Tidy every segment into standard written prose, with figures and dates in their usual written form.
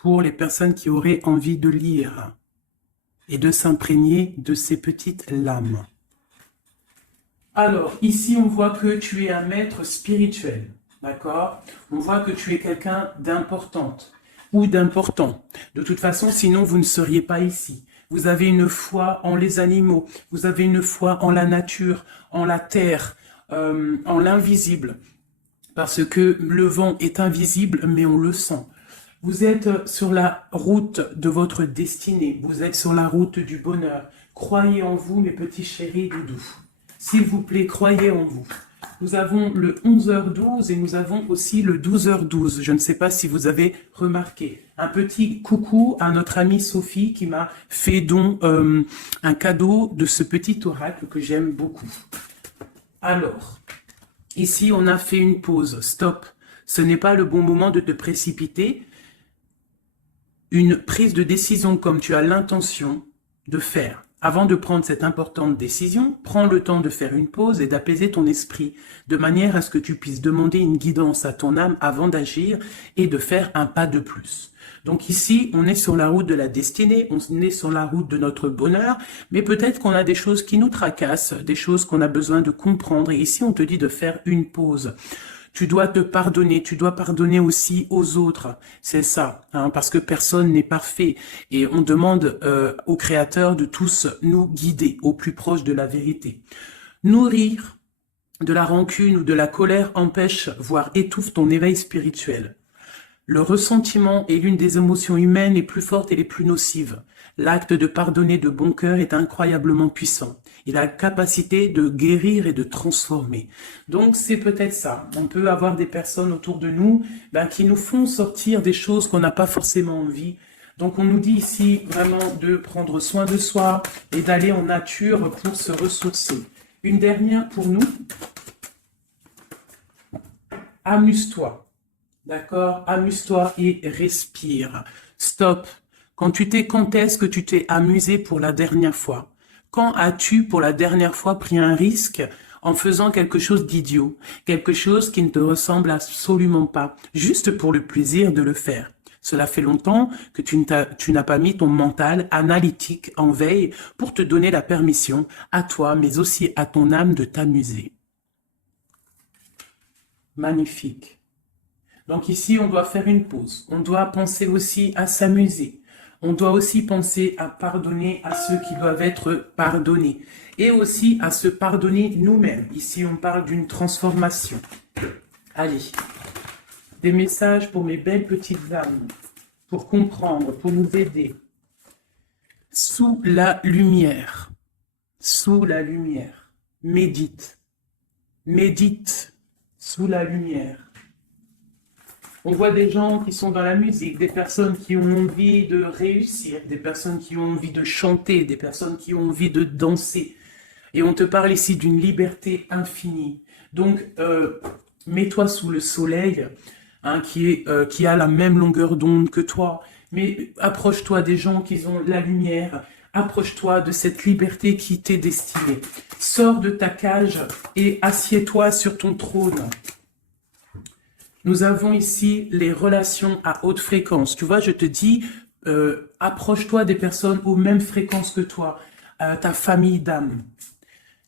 pour les personnes qui auraient envie de lire et de s'imprégner de ces petites lames. Alors, ici, on voit que tu es un maître spirituel, d'accord? On voit que tu es quelqu'un d'importante ou d'important. De toute façon, sinon, vous ne seriez pas ici. Vous avez une foi en les animaux, vous avez une foi en la nature, en la terre, en l'invisible. Parce que le vent est invisible, mais on le sent. Vous êtes sur la route de votre destinée. Vous êtes sur la route du bonheur. Croyez en vous, mes petits chéris doudous. S'il vous plaît, croyez en vous. Nous avons le 11h12 et nous avons aussi le 12h12. Je ne sais pas si vous avez remarqué. Un petit coucou à notre amie Sophie qui m'a fait don un cadeau de ce petit oracle que j'aime beaucoup. Alors, ici on a fait une pause. Stop. Ce n'est pas le bon moment de te précipiter. Une prise de décision comme tu as l'intention de faire. Avant de prendre cette importante décision, prends le temps de faire une pause et d'apaiser ton esprit, de manière à ce que tu puisses demander une guidance à ton âme avant d'agir et de faire un pas de plus. Donc ici, on est sur la route de la destinée, on est sur la route de notre bonheur, mais peut-être qu'on a des choses qui nous tracassent, des choses qu'on a besoin de comprendre. Et ici, on te dit de faire une pause. Tu dois te pardonner, tu dois pardonner aussi aux autres. C'est ça, hein, parce que personne n'est parfait. Et on demande au Créateur de tous nous guider au plus proche de la vérité. Nourrir de la rancune ou de la colère empêche, voire étouffe ton éveil spirituel. Le ressentiment est l'une des émotions humaines les plus fortes et les plus nocives. L'acte de pardonner de bon cœur est incroyablement puissant. Il a la capacité de guérir et de transformer. Donc c'est peut-être ça. On peut avoir des personnes autour de nous qui nous font sortir des choses qu'on n'a pas forcément envie. Donc on nous dit ici vraiment de prendre soin de soi et d'aller en nature pour se ressourcer. Une dernière pour nous. Amuse-toi. D'accord? Amuse-toi et respire. Stop. Quand est-ce que tu t'es amusé pour la dernière fois? Quand as-tu pour la dernière fois pris un risque en faisant quelque chose d'idiot? Quelque chose qui ne te ressemble absolument pas, juste pour le plaisir de le faire. Cela fait longtemps que tu n'as pas mis ton mental analytique en veille pour te donner la permission à toi, mais aussi à ton âme de t'amuser. Magnifique. Donc ici, on doit faire une pause. On doit penser aussi à s'amuser. On doit aussi penser à pardonner à ceux qui doivent être pardonnés. Et aussi à se pardonner nous-mêmes. Ici, on parle d'une transformation. Allez, des messages pour mes belles petites âmes, pour comprendre, pour nous aider. Sous la lumière. Sous la lumière. Médite. Médite sous la lumière. On voit des gens qui sont dans la musique, des personnes qui ont envie de réussir, des personnes qui ont envie de chanter, des personnes qui ont envie de danser. Et on te parle ici d'une liberté infinie. Donc, mets-toi sous le soleil, hein, qui a la même longueur d'onde que toi. Mais approche-toi des gens qui ont la lumière. Approche-toi de cette liberté qui t'est destinée. Sors de ta cage et assieds-toi sur ton trône. Nous avons ici les relations à haute fréquence. Tu vois, je te dis, approche-toi des personnes aux mêmes fréquences que toi, ta famille d'âme.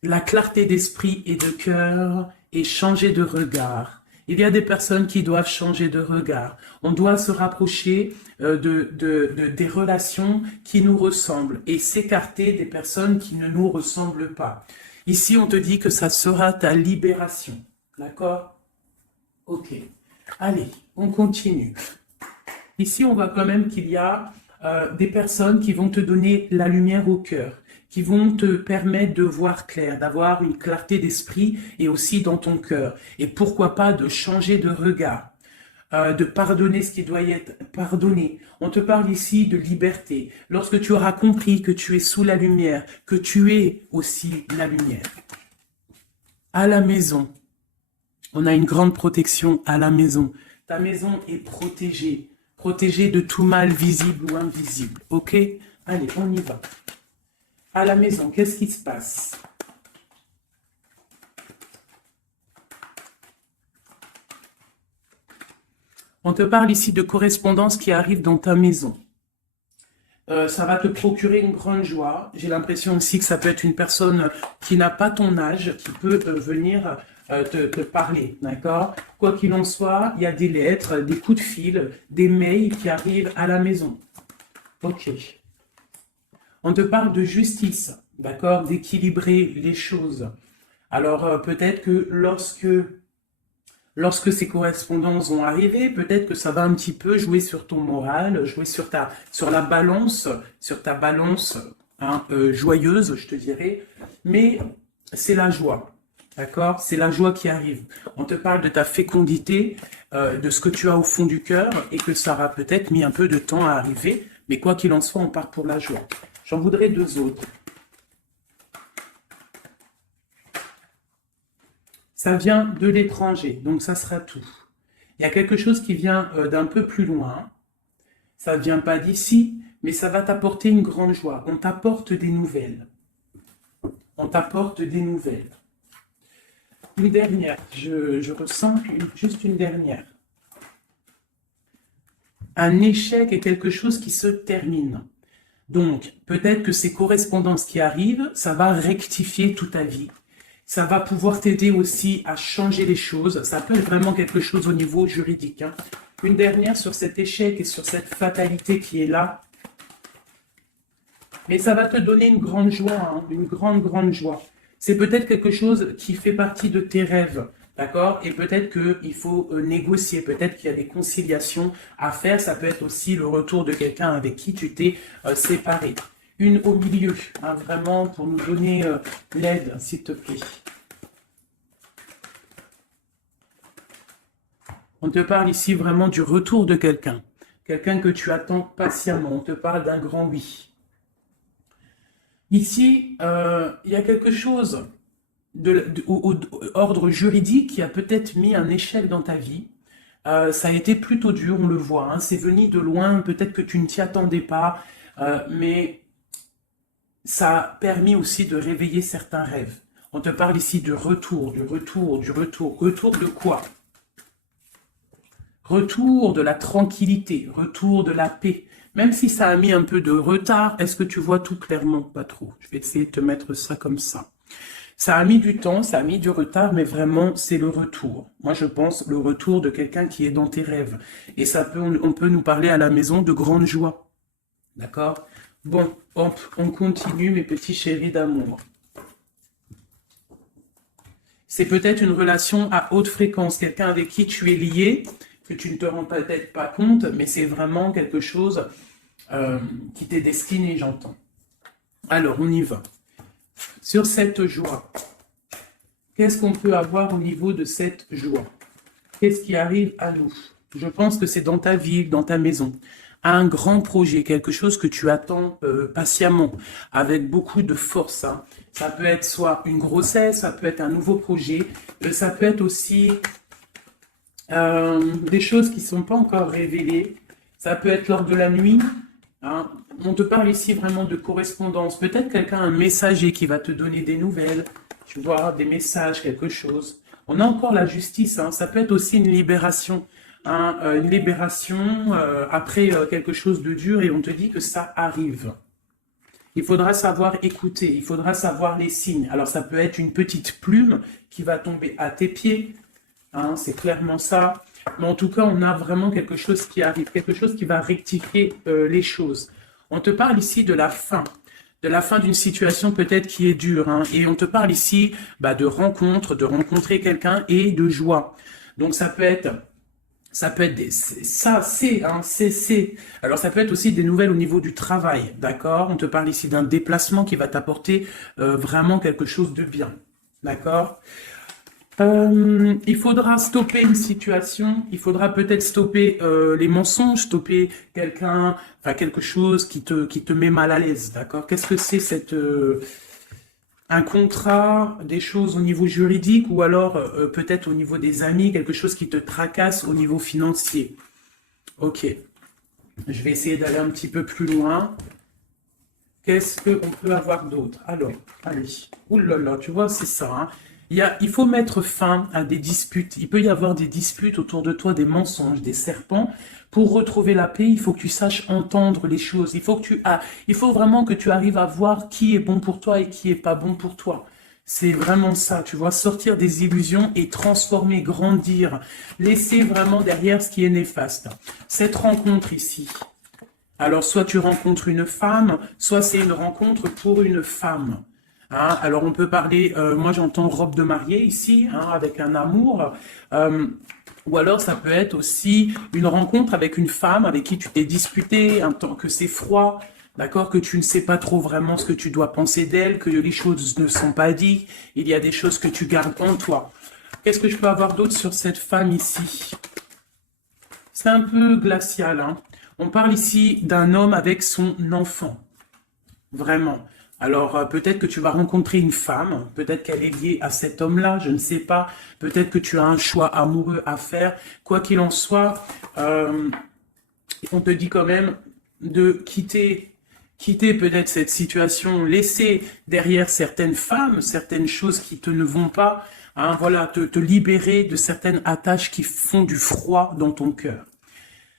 La clarté d'esprit et de cœur et changer de regard. Il y a des personnes qui doivent changer de regard. On doit se rapprocher des relations qui nous ressemblent et s'écarter des personnes qui ne nous ressemblent pas. Ici, on te dit que ça sera ta libération. D'accord? Ok. Allez, on continue. Ici, on voit quand même qu'il y a des personnes qui vont te donner la lumière au cœur, qui vont te permettre de voir clair, d'avoir une clarté d'esprit et aussi dans ton cœur. Et pourquoi pas de changer de regard, de pardonner ce qui doit être pardonné. On te parle ici de liberté. Lorsque tu auras compris que tu es sous la lumière, que tu es aussi la lumière. À la maison. On a une grande protection à la maison. Ta maison est protégée. Protégée de tout mal visible ou invisible. Ok? Allez, on y va. À la maison, qu'est-ce qui se passe? On te parle ici de correspondance qui arrive dans ta maison. Ça va te procurer une grande joie. J'ai l'impression aussi que ça peut être une personne qui n'a pas ton âge, qui peut venir te parler, d'accord? Quoi qu'il en soit, il y a des lettres, des coups de fil, des mails qui arrivent à la maison. Ok. On te parle de justice, d'accord? D'équilibrer les choses. Alors, peut-être que lorsque ces correspondances vont arriver, peut-être que ça va un petit peu jouer sur ton moral, jouer sur la balance, sur ta balance hein, joyeuse, je te dirais. Mais c'est la joie, d'accord? C'est la joie qui arrive. On te parle de ta fécondité, de ce que tu as au fond du cœur et que ça aura peut-être mis un peu de temps à arriver. Mais quoi qu'il en soit, on part pour la joie. J'en voudrais deux autres. Ça vient de l'étranger, donc ça sera tout. Il y a quelque chose qui vient d'un peu plus loin. Ça ne vient pas d'ici, mais ça va t'apporter une grande joie. On t'apporte des nouvelles. On t'apporte des nouvelles. Une dernière, je ressens juste une dernière. Un échec est quelque chose qui se termine. Donc, peut-être que ces correspondances qui arrivent, ça va rectifier toute ta vie. Ça va pouvoir t'aider aussi à changer les choses. Ça peut être vraiment quelque chose au niveau juridique. Hein. Une dernière sur cet échec et sur cette fatalité qui est là. Mais ça va te donner une grande joie, hein, une grande, grande joie. C'est peut-être quelque chose qui fait partie de tes rêves, d'accord? Et peut-être qu'il faut négocier, peut-être qu'il y a des conciliations à faire. Ça peut être aussi le retour de quelqu'un avec qui tu t'es séparé. Une au milieu, hein, vraiment pour nous donner l'aide, s'il te plaît. On te parle ici vraiment du retour de quelqu'un. Quelqu'un que tu attends patiemment. On te parle d'un grand oui. Ici, il y a quelque chose au ordre juridique qui a peut-être mis un échec dans ta vie. Ça a été plutôt dur, on le voit. Hein, c'est venu de loin, peut-être que tu ne t'y attendais pas, mais ça a permis aussi de réveiller certains rêves. On te parle ici de retour, du retour, du retour. Retour de quoi? Retour de la tranquillité, retour de la paix. Même si ça a mis un peu de retard, est-ce que tu vois tout clairement? Pas trop. Je vais essayer de te mettre ça comme ça. Ça a mis du temps, ça a mis du retard, mais vraiment, c'est le retour. Moi, je pense le retour de quelqu'un qui est dans tes rêves. Et on peut nous parler à la maison de grande joie. D'accord? Bon, hop, on continue, mes petits chéris d'amour. C'est peut-être une relation à haute fréquence, quelqu'un avec qui tu es lié, que tu ne te rends peut-être pas compte, mais c'est vraiment quelque chose qui t'est destiné, j'entends. Alors, on y va. Sur cette joie, qu'est-ce qu'on peut avoir au niveau de cette joie? Qu'est-ce qui arrive à nous? Je pense que c'est dans ta ville, dans ta maison. Un grand projet, quelque chose que tu attends patiemment, avec beaucoup de force. Hein. Ça peut être soit une grossesse, ça peut être un nouveau projet, ça peut être aussi des choses qui ne sont pas encore révélées. Ça peut être lors de la nuit. Hein. On te parle ici vraiment de correspondance. Peut-être quelqu'un, un messager qui va te donner des nouvelles, tu vois, des messages, quelque chose. On a encore la justice, hein. Ça peut être aussi une libération. Une libération après quelque chose de dur et on te dit que ça arrive. Il faudra savoir écouter, il faudra savoir les signes. Alors ça peut être une petite plume qui va tomber à tes pieds, hein, c'est clairement ça. Mais en tout cas, on a vraiment quelque chose qui arrive, quelque chose qui va rectifier les choses. On te parle ici de la fin d'une situation peut-être qui est dure. Hein, et on te parle ici de rencontre, de rencontrer quelqu'un et de joie. Donc ça peut être Alors, ça peut être aussi des nouvelles au niveau du travail, d'accord? On te parle ici d'un déplacement qui va t'apporter vraiment quelque chose de bien, d'accord? Il faudra stopper une situation, il faudra peut-être stopper les mensonges, stopper quelqu'un, enfin quelque chose qui te met mal à l'aise, d'accord? Qu'est-ce que c'est un contrat, des choses au niveau juridique ou alors peut-être au niveau des amis, quelque chose qui te tracasse au niveau financier. Ok, je vais essayer d'aller un petit peu plus loin. Qu'est-ce qu'on peut avoir d'autre? Alors, allez, oulala, tu vois, c'est ça. Hein. Il faut mettre fin à des disputes. Il peut y avoir des disputes autour de toi, des mensonges, des serpents. Pour retrouver la paix, il faut que tu saches entendre les choses. Il faut vraiment que tu arrives à voir qui est bon pour toi et qui est pas bon pour toi. C'est vraiment ça, tu vois, sortir des illusions et transformer, grandir, laisser vraiment derrière ce qui est néfaste. Cette rencontre ici, alors soit tu rencontres une femme, soit c'est une rencontre pour une femme. Hein, alors on peut parler, moi j'entends robe de mariée ici, hein, avec un amour, ou alors ça peut être aussi une rencontre avec une femme avec qui tu t'es disputé, un temps que c'est froid, d'accord, que tu ne sais pas trop vraiment ce que tu dois penser d'elle, que les choses ne sont pas dites, il y a des choses que tu gardes en toi. Qu'est-ce que je peux avoir d'autre sur cette femme ici? C'est un peu glacial, hein. On parle ici d'un homme avec son enfant. Vraiment. Alors, peut-être que tu vas rencontrer une femme, peut-être qu'elle est liée à cet homme-là, je ne sais pas. Peut-être que tu as un choix amoureux à faire. Quoi qu'il en soit, on te dit quand même de quitter peut-être cette situation, laisser derrière certaines femmes, certaines choses qui te ne vont pas, hein, voilà, te libérer de certaines attaches qui font du froid dans ton cœur.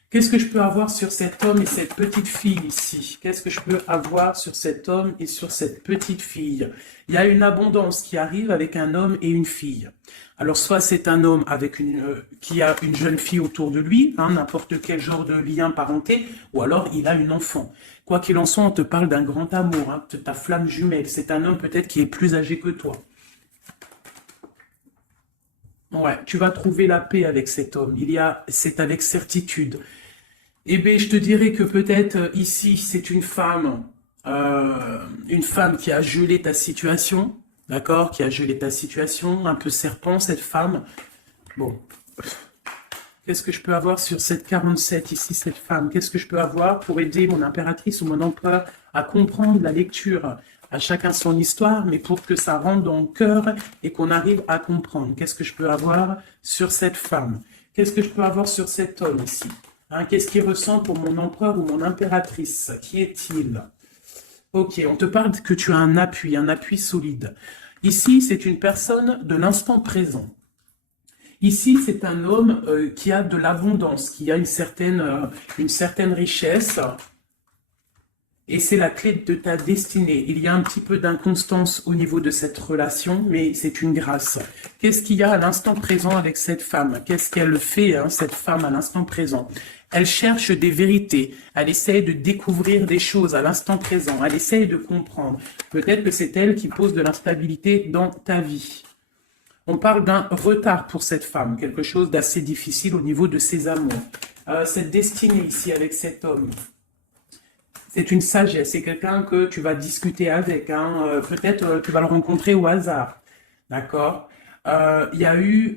Qu'est-ce que je peux avoir sur cet homme et cette petite fille ici? Qu'est-ce que je peux avoir sur cet homme et sur cette petite fille? Il y a une abondance qui arrive avec un homme et une fille. Alors, soit c'est un homme avec qui a une jeune fille autour de lui, hein, n'importe quel genre de lien parenté, ou alors il a une enfant. Quoi qu'il en soit, on te parle d'un grand amour, hein, ta flamme jumelle. C'est un homme peut-être qui est plus âgé que toi. Ouais, tu vas trouver la paix avec cet homme. C'est avec certitude. Eh bien, je te dirais que peut-être ici, c'est une femme qui a gelé ta situation, d'accord, qui a gelé ta situation, un peu serpent, cette femme. Bon, qu'est-ce que je peux avoir sur cette 47 ici, cette femme? Qu'est-ce que je peux avoir pour aider mon impératrice ou mon empereur à comprendre la lecture? À chacun son histoire, mais pour que ça rentre dans le cœur et qu'on arrive à comprendre. Qu'est-ce que je peux avoir sur cette femme? Qu'est-ce que je peux avoir sur cet homme ici? Hein, qu'est-ce qu'il ressent pour mon empereur ou mon impératrice? Qui est-il? Ok, on te parle que tu as un appui solide. Ici, c'est une personne de l'instant présent. Ici, c'est un homme qui a de l'abondance, qui a une certaine richesse, et c'est la clé de ta destinée. Il y a un petit peu d'inconstance au niveau de cette relation, mais c'est une grâce. Qu'est-ce qu'il y a à l'instant présent avec cette femme? Qu'est-ce qu'elle fait, hein, cette femme, à l'instant présent? Elle cherche des vérités. Elle essaie de découvrir des choses à l'instant présent. Elle essaie de comprendre. Peut-être que c'est elle qui pose de l'instabilité dans ta vie. On parle d'un retard pour cette femme, quelque chose d'assez difficile au niveau de ses amours. Cette destinée ici avec cet homme, c'est une sagesse, c'est quelqu'un que tu vas discuter avec, hein. Peut-être tu vas le rencontrer au hasard, d'accord? Il y a eu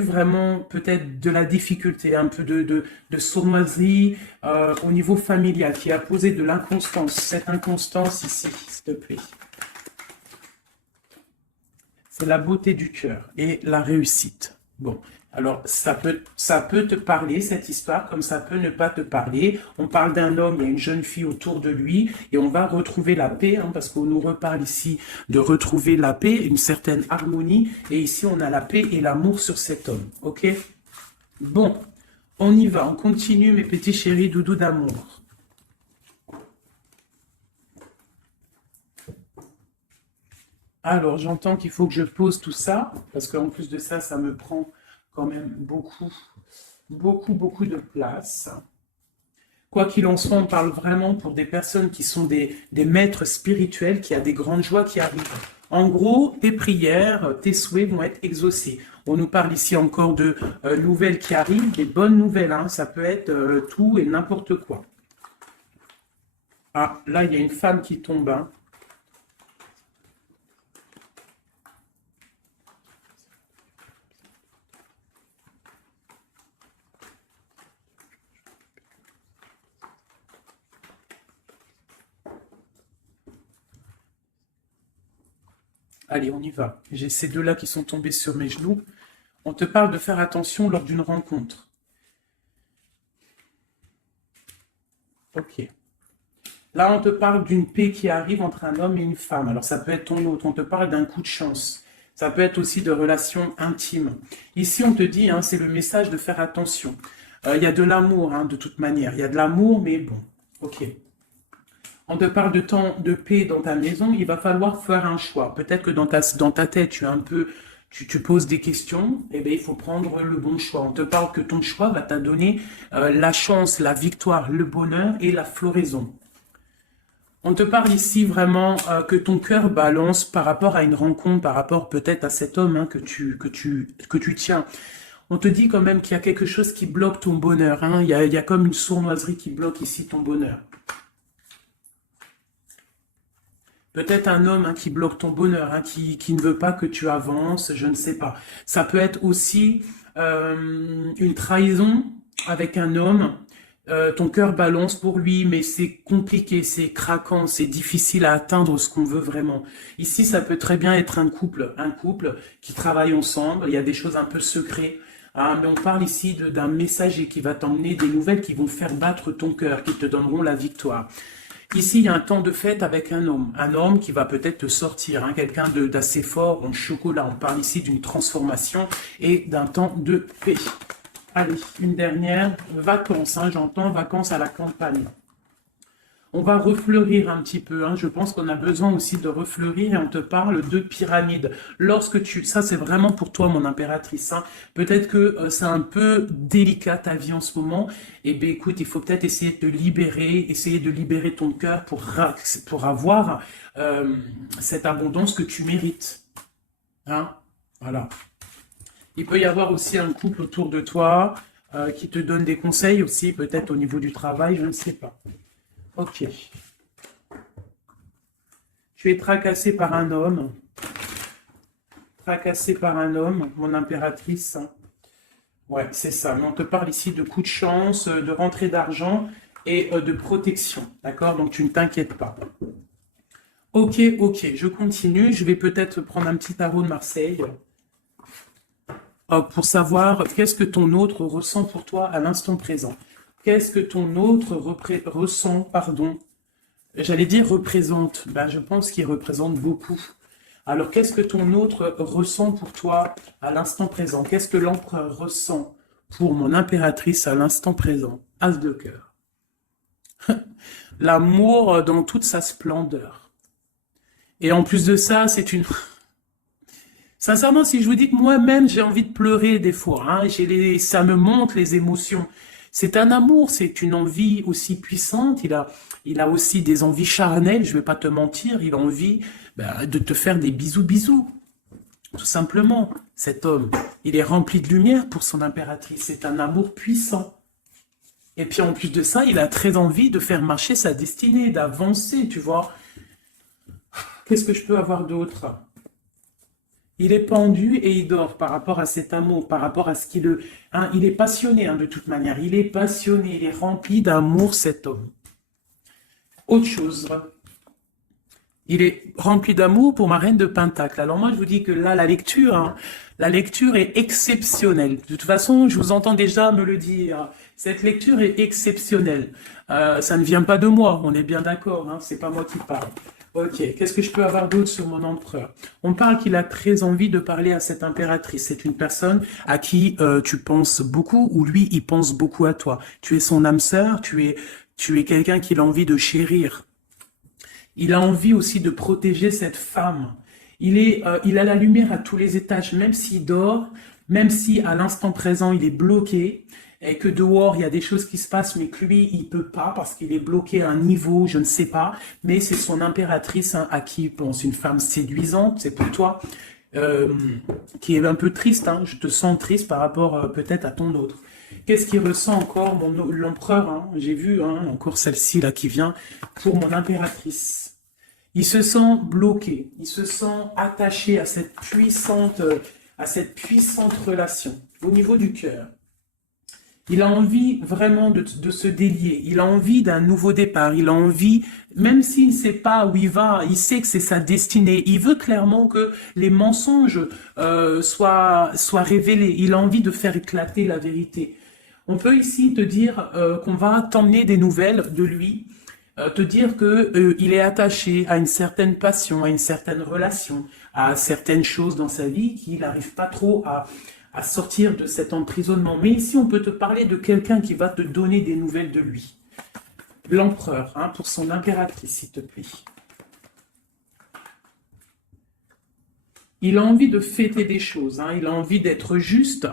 vraiment peut-être de la difficulté, un peu de sournoiserie au niveau familial qui a posé de l'inconstance. Cette inconstance ici, s'il te plaît. C'est la beauté du cœur et la réussite. Bon, alors ça peut te parler, cette histoire, comme ça peut ne pas te parler. On parle d'un homme, il y a une jeune fille autour de lui, et on va retrouver la paix, hein, parce qu'on nous reparle ici de retrouver la paix, une certaine harmonie, et ici on a la paix et l'amour sur cet homme, ok? Bon, on y va, on continue mes petits chéris doudous d'amour. Alors, j'entends qu'il faut que je pose tout ça, parce qu'en plus de ça, ça me prend quand même beaucoup de place. Quoi qu'il en soit, on parle vraiment pour des personnes qui sont des maîtres spirituels, qui a des grandes joies qui arrivent. En gros, tes prières, tes souhaits vont être exaucés. On nous parle ici encore de nouvelles qui arrivent, des bonnes nouvelles, hein, ça peut être tout et n'importe quoi. Ah, là, il y a une femme qui tombe, hein. Allez, on y va. J'ai ces deux-là qui sont tombés sur mes genoux. On te parle de faire attention lors d'une rencontre. Ok. Là, on te parle d'une paix qui arrive entre un homme et une femme. Alors, ça peut être ton autre. On te parle d'un coup de chance. Ça peut être aussi de relations intimes. Ici, on te dit, hein, c'est le message de faire attention. Il y a de l'amour, hein, de toute manière. Il y a de l'amour, mais bon, ok. On te parle de temps de paix dans ta maison, il va falloir faire un choix. Peut-être que dans ta tête, tu poses des questions, et bien il faut prendre le bon choix. On te parle que ton choix va te donner la chance, la victoire, le bonheur et la floraison. On te parle ici vraiment que ton cœur balance par rapport à une rencontre, par rapport peut-être à cet homme hein, que tu tiens. On te dit quand même qu'il y a quelque chose qui bloque ton bonheur. Hein. Il y a comme une sournoiserie qui bloque ici ton bonheur. Peut-être un homme hein, qui bloque ton bonheur, hein, qui ne veut pas que tu avances, je ne sais pas. Ça peut être aussi une trahison avec un homme. Ton cœur balance pour lui, mais c'est compliqué, c'est craquant, c'est difficile à atteindre ce qu'on veut vraiment. Ici, ça peut très bien être un couple qui travaille ensemble. Il y a des choses un peu secrètes. Ah, mais on parle ici d'un messager qui va t'emmener des nouvelles qui vont faire battre ton cœur, qui te donneront la victoire. Ici, il y a un temps de fête avec un homme qui va peut-être te sortir, hein, quelqu'un d'assez fort en chocolat. On parle ici d'une transformation et d'un temps de paix. Allez, une dernière, vacances, hein, j'entends vacances à la campagne. On va refleurir un petit peu, hein, je pense qu'on a besoin aussi de refleurir et on te parle de pyramide. Ça c'est vraiment pour toi mon impératrice, hein. Peut-être que c'est un peu délicat ta vie en ce moment, et bien écoute, il faut peut-être essayer de te libérer, essayer de libérer ton cœur pour avoir cette abondance que tu mérites. Hein, voilà. Il peut y avoir aussi un couple autour de toi qui te donne des conseils aussi, peut-être au niveau du travail, je ne sais pas. Ok. Tu es tracassé par un homme. Tracassé par un homme, mon impératrice. Ouais, c'est ça. Mais on te parle ici de coups de chance, de rentrée d'argent et de protection. D'accord? Donc tu ne t'inquiètes pas. Ok, je continue. Je vais peut-être prendre un petit tarot de Marseille pour savoir qu'est-ce que ton autre ressent pour toi à l'instant présent. Qu'est-ce que ton autre ressent, pardon, j'allais dire représente, ben, je pense qu'il représente beaucoup. Alors, qu'est-ce que ton autre ressent pour toi à l'instant présent? Qu'est-ce que l'empereur ressent pour mon impératrice à l'instant présent? As de cœur. L'amour dans toute sa splendeur. Et en plus de ça, c'est une... Sincèrement, si je vous dis que moi-même, j'ai envie de pleurer des fois, hein, ça me monte les émotions. C'est un amour, c'est une envie aussi puissante. Il a aussi des envies charnelles, je ne vais pas te mentir. Il a envie de te faire des bisous. Tout simplement, cet homme, il est rempli de lumière pour son impératrice. C'est un amour puissant. Et puis en plus de ça, il a très envie de faire marcher sa destinée, d'avancer, tu vois. Qu'est-ce que je peux avoir d'autre ? Il est pendu et il dort par rapport à cet amour, par rapport à ce qu'il... Hein, il est passionné hein, de toute manière. Il est passionné, il est rempli d'amour, cet homme. Autre chose. Il est rempli d'amour pour ma reine de Pentacle. Alors moi, je vous dis que là, la lecture est exceptionnelle. De toute façon, je vous entends déjà me le dire. Cette lecture est exceptionnelle. Ça ne vient pas de moi, on est bien d'accord. Hein, c'est pas moi qui parle. Ok, qu'est-ce que je peux avoir d'autre sur mon empereur? On parle qu'il a très envie de parler à cette impératrice. C'est une personne à qui tu penses beaucoup ou lui, il pense beaucoup à toi. Tu es son âme sœur, tu es quelqu'un qu'il a envie de chérir. Il a envie aussi de protéger cette femme. Il a la lumière à tous les étages, même s'il dort, même si à l'instant présent il est bloqué, et que dehors, il y a des choses qui se passent, mais que lui, il peut pas parce qu'il est bloqué à un niveau, je ne sais pas. Mais c'est son impératrice hein, à qui il pense. Une femme séduisante, c'est pour toi, qui est un peu triste. Hein, je te sens triste par rapport peut-être à ton autre. Qu'est-ce qu'il ressent encore, l'empereur hein, j'ai vu hein, encore celle-ci là qui vient pour mon impératrice. Il se sent bloqué, il se sent attaché à cette puissante relation au niveau du cœur. Il a envie vraiment de se délier, il a envie d'un nouveau départ, il a envie, même s'il ne sait pas où il va, il sait que c'est sa destinée, il veut clairement que les mensonges soient révélés, il a envie de faire éclater la vérité. On peut ici te dire qu'on va t'emmener des nouvelles de lui, te dire que il est attaché à une certaine passion, à une certaine relation, à certaines choses dans sa vie qu'il n'arrive pas trop à sortir de cet emprisonnement. Mais ici, on peut te parler de quelqu'un qui va te donner des nouvelles de lui. L'empereur, hein, pour son impératrice, s'il te plaît. Il a envie de fêter des choses, hein, il a envie d'être juste.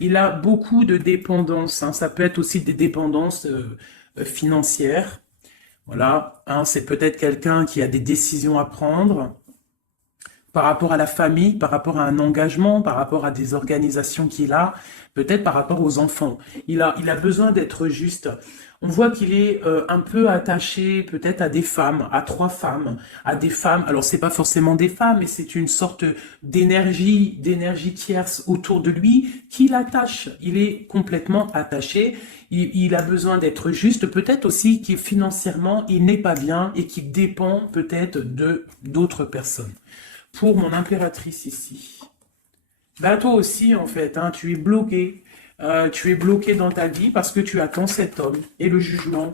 Il a beaucoup de dépendances, hein, ça peut être aussi des dépendances financières. Voilà, hein, c'est peut-être quelqu'un qui a des décisions à prendre par rapport à la famille, par rapport à un engagement, par rapport à des organisations qu'il a, peut-être par rapport aux enfants. Il a besoin d'être juste. On voit qu'il est un peu attaché peut-être à des femmes, à 3 femmes, à des femmes. Alors c'est pas forcément des femmes, mais c'est une sorte d'énergie tierce autour de lui qui l'attache. Il est complètement attaché. Il a besoin d'être juste. Peut-être aussi qu'il financièrement il n'est pas bien et qu'il dépend peut-être de d'autres personnes. Pour mon impératrice ici. Bah toi aussi en fait, hein, tu es bloqué. Tu es bloqué dans ta vie parce que tu attends cet homme et le jugement.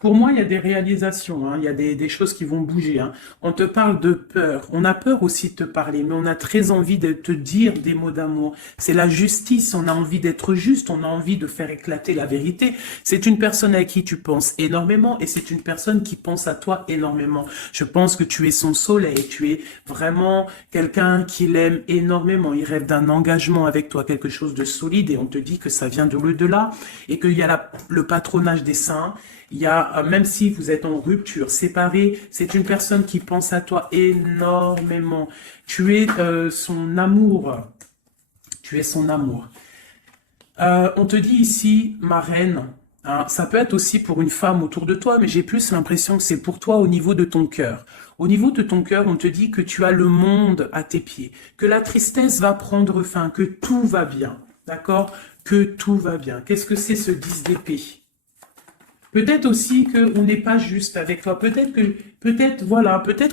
Pour moi, il y a des réalisations, hein, il y a des choses qui vont bouger. Hein. On te parle de peur. On a peur aussi de te parler, mais on a très envie de te dire des mots d'amour. C'est la justice, on a envie d'être juste, on a envie de faire éclater la vérité. C'est une personne à qui tu penses énormément et c'est une personne qui pense à toi énormément. Je pense que tu es son soleil, tu es vraiment quelqu'un qui l'aime énormément. Il rêve d'un engagement avec toi, quelque chose de solide et on te dit que ça vient de l'au-delà et qu'il y a le patronage des saints. Il y a, même si vous êtes en rupture, séparé, c'est une personne qui pense à toi énormément. Tu es son amour. Tu es son amour. On te dit ici, ma reine, hein, ça peut être aussi pour une femme autour de toi, mais j'ai plus l'impression que c'est pour toi au niveau de ton cœur. Au niveau de ton cœur, on te dit que tu as le monde à tes pieds, que la tristesse va prendre fin, que tout va bien, d'accord? Que tout va bien. Qu'est-ce que c'est ce 10 d'épée? Peut-être aussi qu'on n'est pas juste avec toi. Peut-être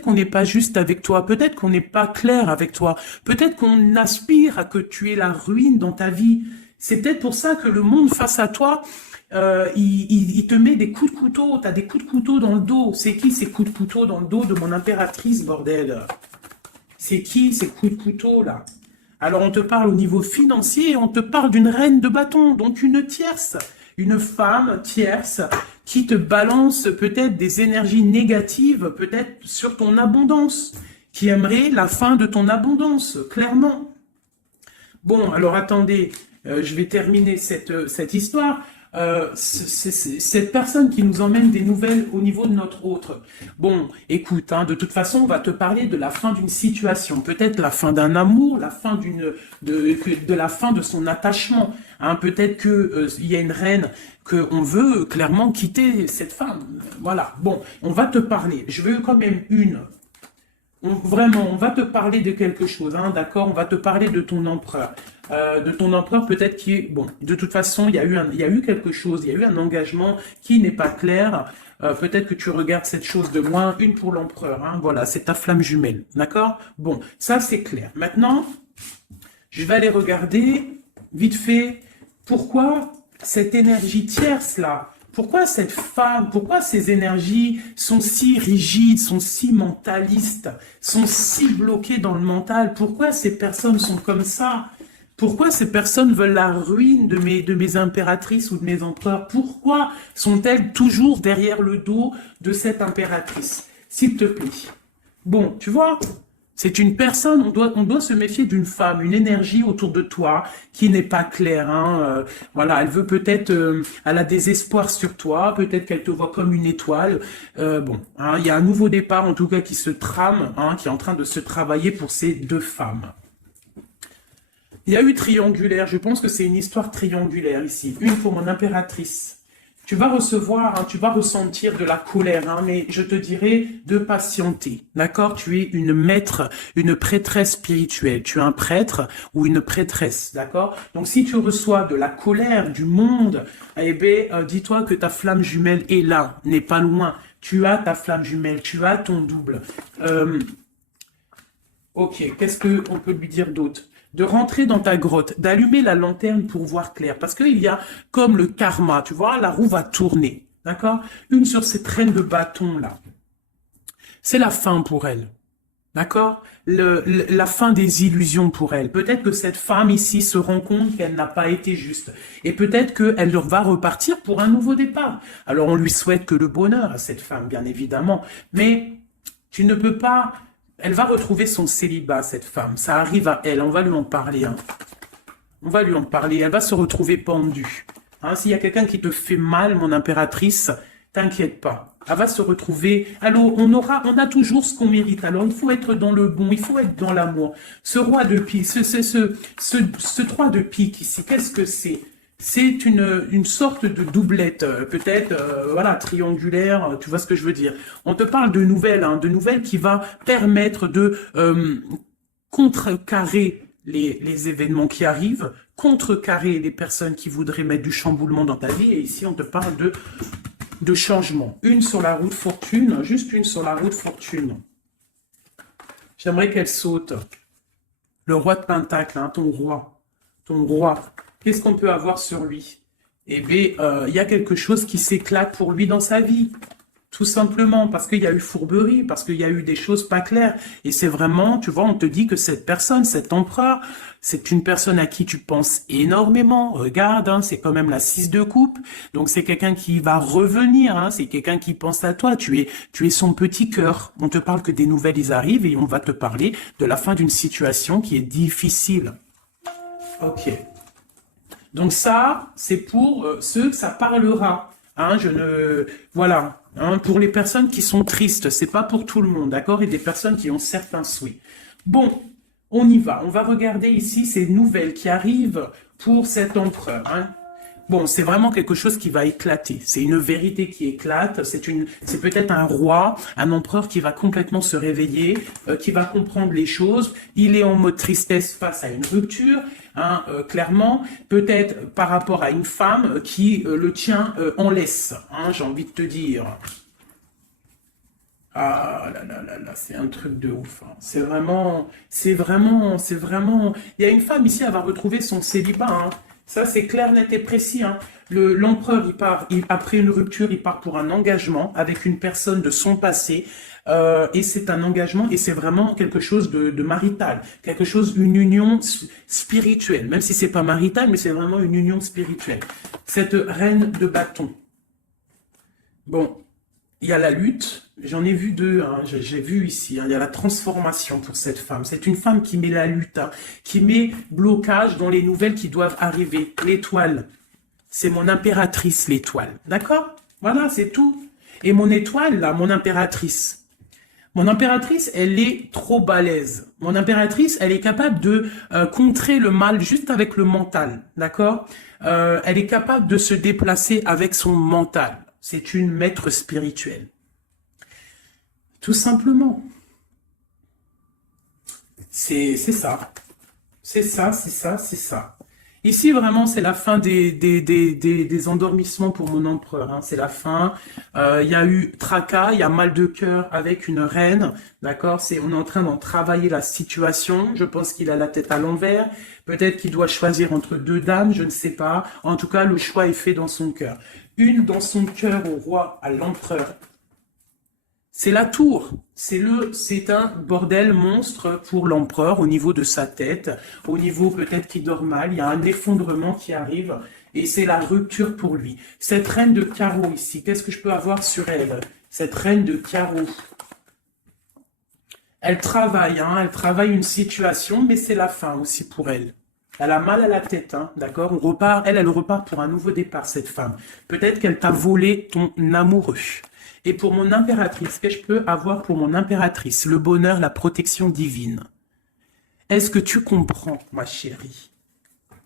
qu'on n'est pas juste avec toi. Peut-être qu'on n'est pas clair avec toi. Peut-être qu'on aspire à que tu aies la ruine dans ta vie. C'est peut-être pour ça que le monde face à toi, il te met des coups de couteau. T'as des coups de couteau dans le dos. C'est qui ces coups de couteau dans le dos de mon impératrice, bordel? C'est qui ces coups de couteau là? Alors on te parle au niveau financier, on te parle d'une reine de bâton, donc une tierce. Une femme tierce qui te balance peut-être des énergies négatives, peut-être sur ton abondance, qui aimerait la fin de ton abondance, clairement. Bon, alors attendez, je vais terminer cette histoire. Cette personne qui nous emmène des nouvelles au niveau de notre autre. Bon, écoute, hein, de toute façon, on va te parler de la fin d'une situation, peut-être la fin d'un amour, la fin de la fin de son attachement. Hein, peut-être que il y a une reine qu'on veut clairement quitter cette femme. Voilà. Bon, on va te parler. Je veux quand même vraiment, on va te parler de quelque chose, hein, d'accord? On va te parler de ton empereur. Peut-être qui est... Bon, de toute façon, il y a eu quelque chose, il y a eu un engagement qui n'est pas clair. Peut-être que tu regardes cette chose de loin, une pour l'empereur, hein, voilà, c'est ta flamme jumelle, d'accord? Bon, ça c'est clair. Maintenant, je vais aller regarder, vite fait, pourquoi cette énergie tierce-là, pourquoi cette femme, pourquoi ces énergies sont si rigides, sont si mentalistes, sont si bloquées dans le mental? Pourquoi ces personnes sont comme ça? Pourquoi ces personnes veulent la ruine de mes impératrices ou de mes empereurs? Pourquoi sont-elles toujours derrière le dos de cette impératrice? S'il te plaît. Bon, tu vois, c'est une personne, on doit se méfier d'une femme, une énergie autour de toi qui n'est pas claire. Hein, voilà, elle veut peut-être, elle a des espoirs sur toi, peut-être qu'elle te voit comme une étoile. Bon, hein, il y a un nouveau départ en tout cas qui se trame, hein, qui est en train de se travailler pour ces 2 femmes. Il y a eu triangulaire, je pense que c'est une histoire triangulaire ici. Une pour mon impératrice. Tu vas recevoir, hein, tu vas ressentir de la colère, hein, mais je te dirais de patienter, d'accord? Tu es une maître, une prêtresse spirituelle. Tu es un prêtre ou une prêtresse, d'accord? Donc si tu reçois de la colère du monde, eh bien, dis-toi que ta flamme jumelle est là, n'est pas loin. Tu as ta flamme jumelle, tu as ton double. Ok, qu'est-ce qu'on peut lui dire d'autre? de rentrer dans ta grotte, d'allumer la lanterne pour voir clair. Parce qu'il y a comme le karma, tu vois, la roue va tourner, d'accord? Une sur cette reine de bâton là, c'est la fin pour elle. D'accord? La fin des illusions pour elle. Peut-être que cette femme ici se rend compte qu'elle n'a pas été juste. Et peut-être qu'elle va repartir pour un nouveau départ. Alors on lui souhaite que le bonheur à cette femme, bien évidemment. Mais tu ne peux pas... Elle va retrouver son célibat, cette femme. Ça arrive à elle. On va lui en parler. Hein. On va lui en parler. Elle va se retrouver pendue. Hein, s'il y a quelqu'un qui te fait mal, mon impératrice, t'inquiète pas. Elle va se retrouver. Alors, on a toujours ce qu'on mérite. Alors, il faut être dans le bon, il faut être dans l'amour. Ce roi de pique, ce 3 de pique ici, qu'est-ce que c'est? C'est une sorte de doublette, peut-être, voilà, triangulaire, tu vois ce que je veux dire. On te parle de nouvelles qui va permettre de contrecarrer les événements qui arrivent, contrecarrer les personnes qui voudraient mettre du chamboulement dans ta vie. Et ici, on te parle de changement. Une sur la roue de fortune, juste une sur la roue de fortune. J'aimerais qu'elle saute. Le roi de Pentacle, hein, ton roi. Qu'est-ce qu'on peut avoir sur lui? Eh bien, il y a quelque chose qui s'éclate pour lui dans sa vie. Tout simplement, parce qu'il y a eu fourberie, parce qu'il y a eu des choses pas claires. Et c'est vraiment, tu vois, on te dit que cette personne, cet empereur, c'est une personne à qui tu penses énormément. Regarde, hein, c'est quand même la 6 de coupe. Donc c'est quelqu'un qui va revenir, hein, c'est quelqu'un qui pense à toi. Tu es son petit cœur. On te parle que des nouvelles, ils arrivent et on va te parler de la fin d'une situation qui est difficile. Ok. Donc ça, c'est pour ceux que ça parlera. Hein, voilà. Hein, pour les personnes qui sont tristes, c'est pas pour tout le monde, d'accord? Et des personnes qui ont certains souhaits. Bon, on y va. On va regarder ici ces nouvelles qui arrivent pour cet empereur. Hein. Bon, c'est vraiment quelque chose qui va éclater. C'est une vérité qui éclate. C'est peut-être un roi, un empereur qui va complètement se réveiller, qui va comprendre les choses. Il est en mode tristesse face à une rupture, hein, clairement. Peut-être par rapport à une femme qui le tient en laisse, hein, j'ai envie de te dire. Ah là là là là, c'est un truc de ouf. Hein. C'est vraiment. Il y a une femme ici, elle va retrouver son célibat. Hein. Ça, c'est clair, net et précis. Hein. L'empereur, après une rupture, il part pour un engagement avec une personne de son passé. Et c'est un engagement et c'est vraiment quelque chose de marital. Quelque chose, une union spirituelle. Même si c'est pas marital, mais c'est vraiment une union spirituelle. Cette reine de bâton. Bon, il y a la lutte. J'en ai vu deux, hein, j'ai vu ici, hein, il y a la transformation pour cette femme. C'est une femme qui met la lutte, hein, qui met blocage dans les nouvelles qui doivent arriver. L'étoile, c'est mon impératrice, l'étoile. D'accord? Voilà, c'est tout. Et mon étoile, là, mon impératrice, elle est trop balèze. Mon impératrice, elle est capable de contrer le mal juste avec le mental. D'accord? Elle est capable de se déplacer avec son mental. C'est une maître spirituelle. Tout simplement. C'est ça. C'est ça. Ici, vraiment, c'est la fin des endormissements pour mon empereur. Hein. C'est la fin. Il y a eu tracas, il y a mal de cœur avec une reine. D'accord? On est en train d'en travailler la situation. Je pense qu'il a la tête à l'envers. Peut-être qu'il doit choisir entre deux dames, je ne sais pas. En tout cas, le choix est fait dans son cœur. Une dans son cœur au roi, à l'empereur. C'est la tour, c'est un bordel monstre pour l'empereur au niveau de sa tête, au niveau peut-être qu'il dort mal, il y a un effondrement qui arrive et c'est la rupture pour lui. Cette reine de carreau ici, qu'est-ce que je peux avoir sur elle? Cette reine de carreau, elle travaille une situation, mais c'est la fin aussi pour elle. Elle a mal à la tête, hein, d'accord? Elle repart pour un nouveau départ, cette femme. Peut-être qu'elle t'a volé ton amoureux. Et pour mon impératrice, qu'est-ce que je peux avoir pour mon impératrice? Le bonheur, la protection divine. Est-ce que tu comprends, ma chérie?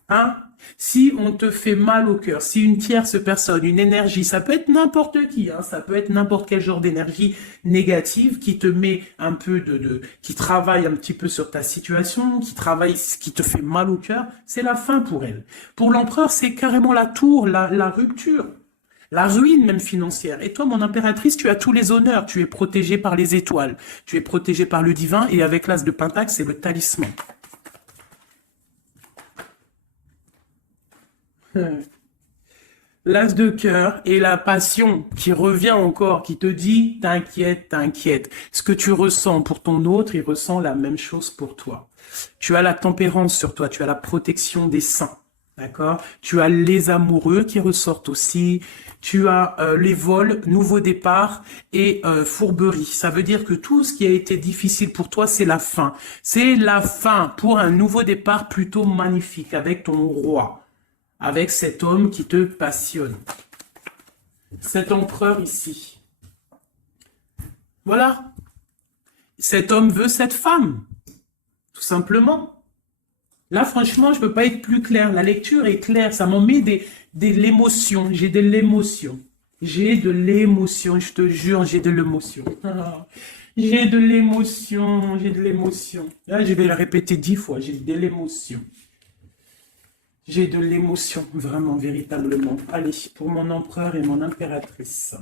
Hein? Si on te fait mal au cœur, si une tierce personne, une énergie, ça peut être n'importe qui, hein, ça peut être n'importe quel genre d'énergie négative qui te met un peu qui travaille un petit peu sur ta situation, qui te fait mal au cœur, c'est la fin pour elle. Pour l'empereur, c'est carrément la tour, la rupture. La ruine même financière. Et toi, mon impératrice, tu as tous les honneurs. Tu es protégée par les étoiles. Tu es protégée par le divin. Et avec l'as de Pentacle, c'est le talisman. L'as de cœur et la passion qui revient encore, qui te dit, t'inquiète, t'inquiète. Ce que tu ressens pour ton autre, il ressent la même chose pour toi. Tu as la tempérance sur toi, tu as la protection des saints. D'accord? Tu as les amoureux qui ressortent aussi. Tu as les vols, nouveau départ et fourberie. Ça veut dire que tout ce qui a été difficile pour toi, c'est la fin. C'est la fin pour un nouveau départ plutôt magnifique avec ton roi, avec cet homme qui te passionne. Cet empereur ici. Voilà. Cet homme veut cette femme. Tout simplement. Là, franchement, je ne peux pas être plus clair. La lecture est claire. Ça m'en met de l'émotion. J'ai de l'émotion. J'ai de l'émotion. Je te jure, j'ai de l'émotion. J'ai de l'émotion. J'ai de l'émotion. Là, je vais le répéter 10 fois. J'ai de l'émotion. J'ai de l'émotion. Vraiment, véritablement. Allez, pour mon empereur et mon impératrice.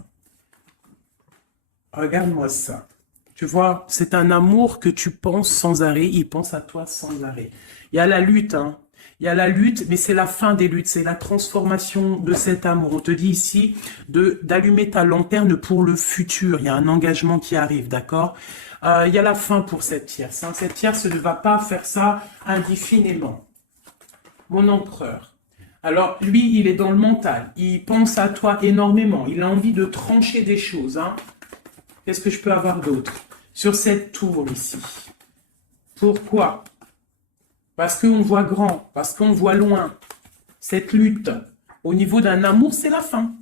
Regarde-moi ça. Tu vois, c'est un amour que tu penses sans arrêt. Il pense à toi sans arrêt. Il y a la lutte, hein. Il y a la lutte, mais c'est la fin des luttes, c'est la transformation de cet amour. On te dit ici d'allumer ta lanterne pour le futur. Il y a un engagement qui arrive, d'accord? Il y a la fin pour cette tierce. Hein. Cette tierce ne va pas faire ça indéfiniment. Mon empereur. Alors, lui, il est dans le mental. Il pense à toi énormément. Il a envie de trancher des choses. Hein. Qu'est-ce que je peux avoir d'autre? Sur cette tour ici. Pourquoi? Parce qu'on voit grand, parce qu'on voit loin. Cette lutte, au niveau d'un amour, c'est la fin.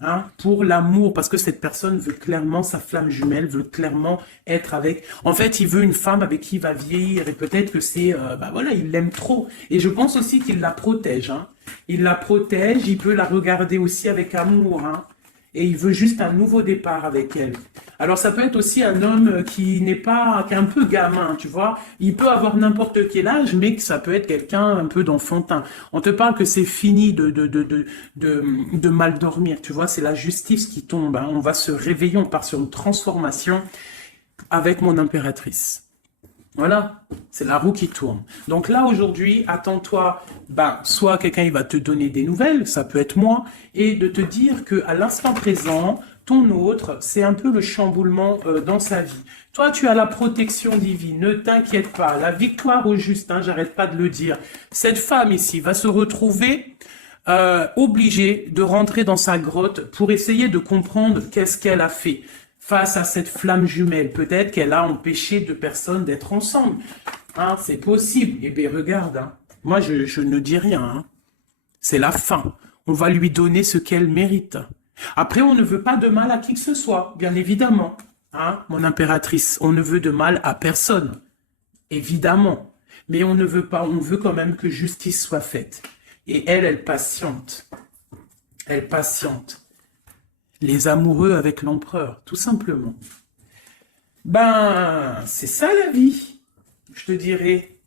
Hein, pour l'amour, parce que cette personne veut clairement, sa flamme jumelle, veut clairement être avec... En fait, il veut une femme avec qui il va vieillir, et peut-être que c'est... voilà, il l'aime trop. Et je pense aussi qu'il la protège. Hein. Il la protège, il peut la regarder aussi avec amour. Hein. Et il veut juste un nouveau départ avec elle. Alors, ça peut être aussi un homme qui n'est pas, qui est un peu gamin, tu vois. Il peut avoir n'importe quel âge, mais que ça peut être quelqu'un un peu d'enfantin. On te parle que c'est fini de mal dormir, tu vois. C'est la justice qui tombe. Hein. On va se réveiller, on part sur une transformation avec mon impératrice. Voilà, c'est la roue qui tourne. Donc là, aujourd'hui, attends-toi, soit quelqu'un il va te donner des nouvelles, ça peut être moi, et de te dire qu'à l'instant présent, ton autre, c'est un peu le chamboulement dans sa vie. Toi, tu as la protection divine, ne t'inquiète pas, la victoire au juste, hein, j'arrête pas de le dire. Cette femme ici va se retrouver obligée de rentrer dans sa grotte pour essayer de comprendre qu'est-ce qu'elle a fait. Face à cette flamme jumelle, peut-être qu'elle a empêché deux personnes d'être ensemble. Hein, c'est possible. Eh bien, regarde, hein. Moi, je ne dis rien. Hein. C'est la fin. On va lui donner ce qu'elle mérite. Après, on ne veut pas de mal à qui que ce soit, bien évidemment. Hein, mon impératrice, on ne veut de mal à personne. Évidemment. Mais on ne veut pas, on veut quand même que justice soit faite. Et elle patiente. Elle patiente. Les amoureux avec l'empereur, tout simplement. C'est ça la vie, je te dirais.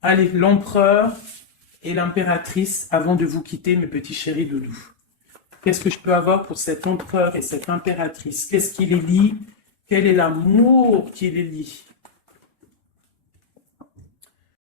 Allez, l'empereur et l'impératrice, avant de vous quitter, mes petits chéris doudous. Qu'est-ce que je peux avoir pour cet empereur et cette impératrice? Qu'est-ce qui les lie? Quel est l'amour qui les lie?